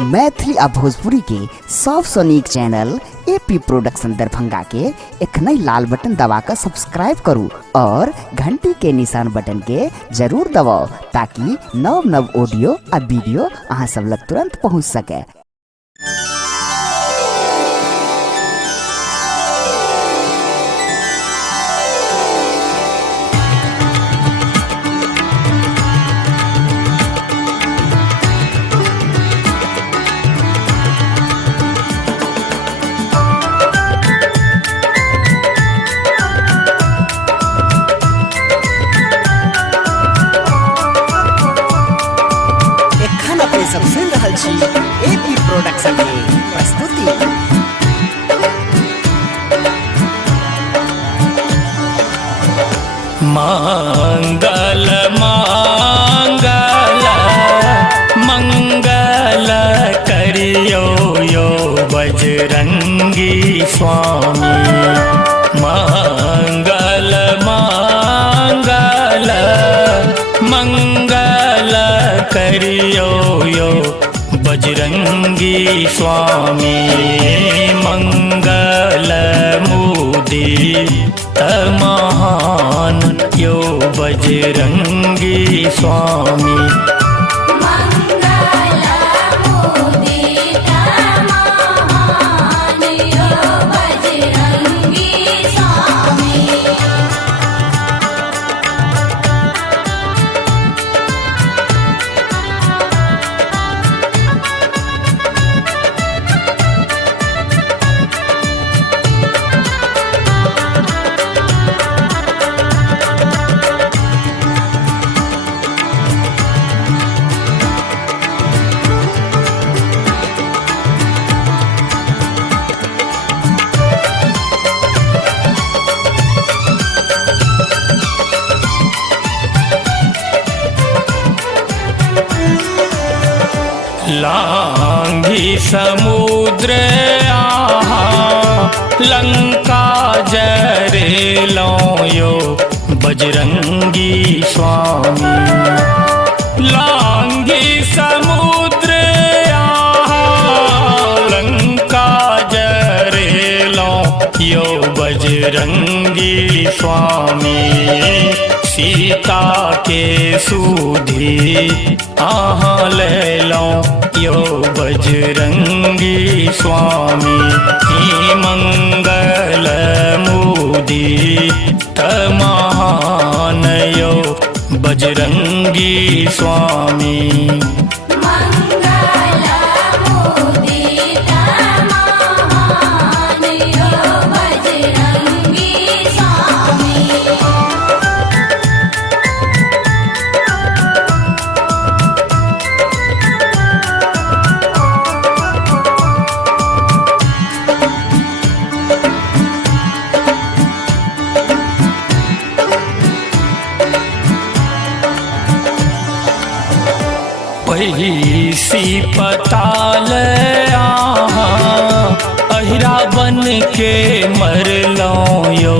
मैथिली आ भोजपुरी के सबसे नीक चैनल एपी प्रोडक्शन दरभंगा के एखनई लाल बटन दबाकर सब्सक्राइब करू और घंटी के निशान बटन के जरूर दबाओ ताकि नव नव ऑडियो आ वीडियो अहाँ सब लग तुरंत पहुँच सके। सब सुन रहल छी एपी प्रोडक्शन के प्रस्तुति। मंगल मंगल मंगल करियो यो बजरंगी स्वामी। मंगल मंगल मंगल करियो यो बजरंगी स्वामी। मंगल मुदित महान यो बजरंगी स्वामी। लांघी समुद्र आहा लंका जरेलो यो बजरंगी स्वामी। लांघी समुद्र आहा लंका जरेलो यो बजरंगी स्वामी। सीता के सुधी आहा ले लो यो बजरंगी स्वामी। मंगल मुदित महान यो बजरंगी स्वामी। सी पताल आहा अहिरा बन के मरलो यो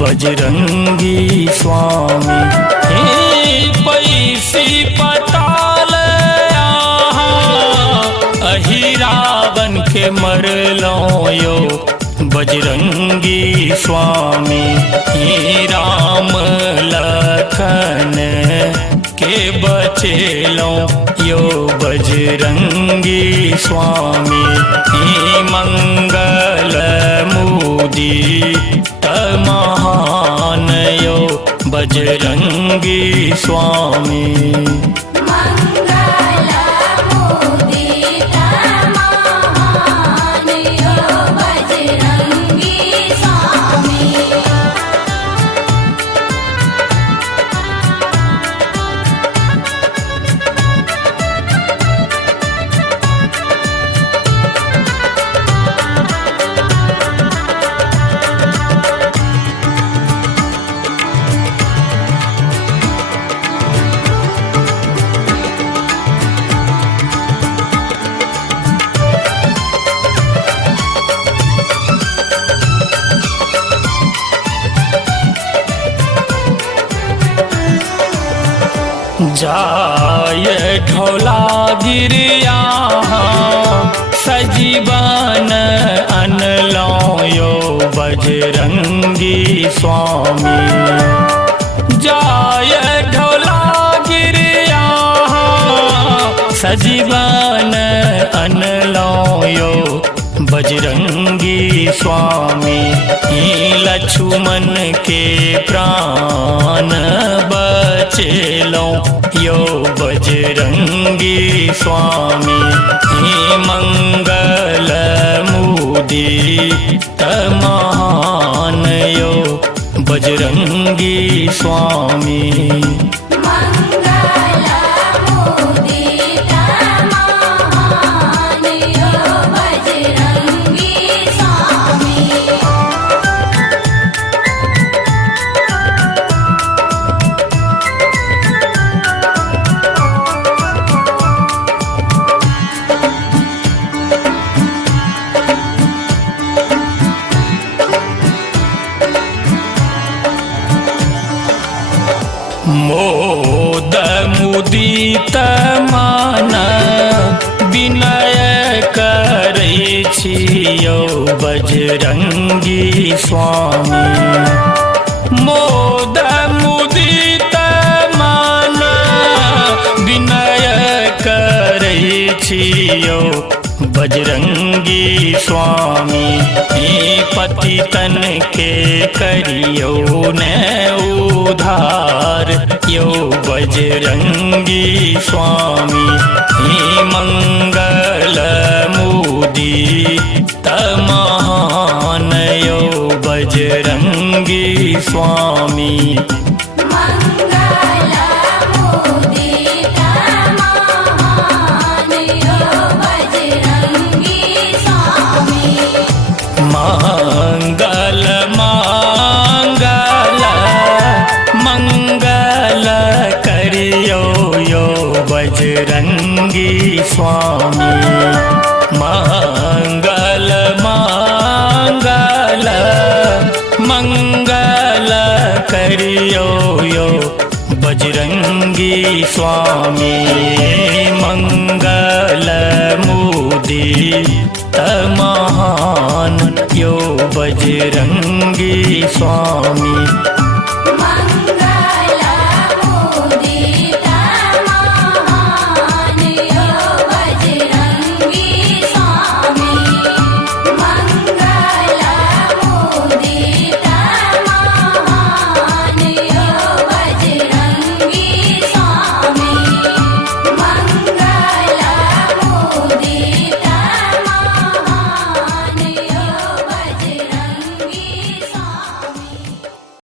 बजरंगी स्वामी। पैसी पताल आहा अहिरा बन के मरलो यो बजरंगी स्वामी। राम लखन के बचेलो यो बजरंगी स्वामी। मंगल मुदित महान यो बजरंगी स्वामी। जाय ढोला गिरिया सजीवन अनलो यो बजरंगी स्वामी। जाय ढोला गिरिया सजीवन अनलो यो बजरंगी स्वामी। लक्ष्मण के प्राण बचेलो यो बजरंगी स्वामी। मंगल मुदित महान यो बजरंगी स्वामी। मोद मुदित मान विनय करै छियौ बजरंगी स्वामी। मोद मुदित मान विनय करै छियौ बजरंगी स्वामी। पतितन के करियो न उधार यो बजरंगी स्वामी। मंगल मुदित महान यो बजरंगी स्वामी। मंगल मंगल मंगल करियो यो बजरंगी स्वामी। मंगल मंगल मंगल करियो यो बजरंगी स्वामी। मंगल मुदित महान यो बजरंगी स्वामी।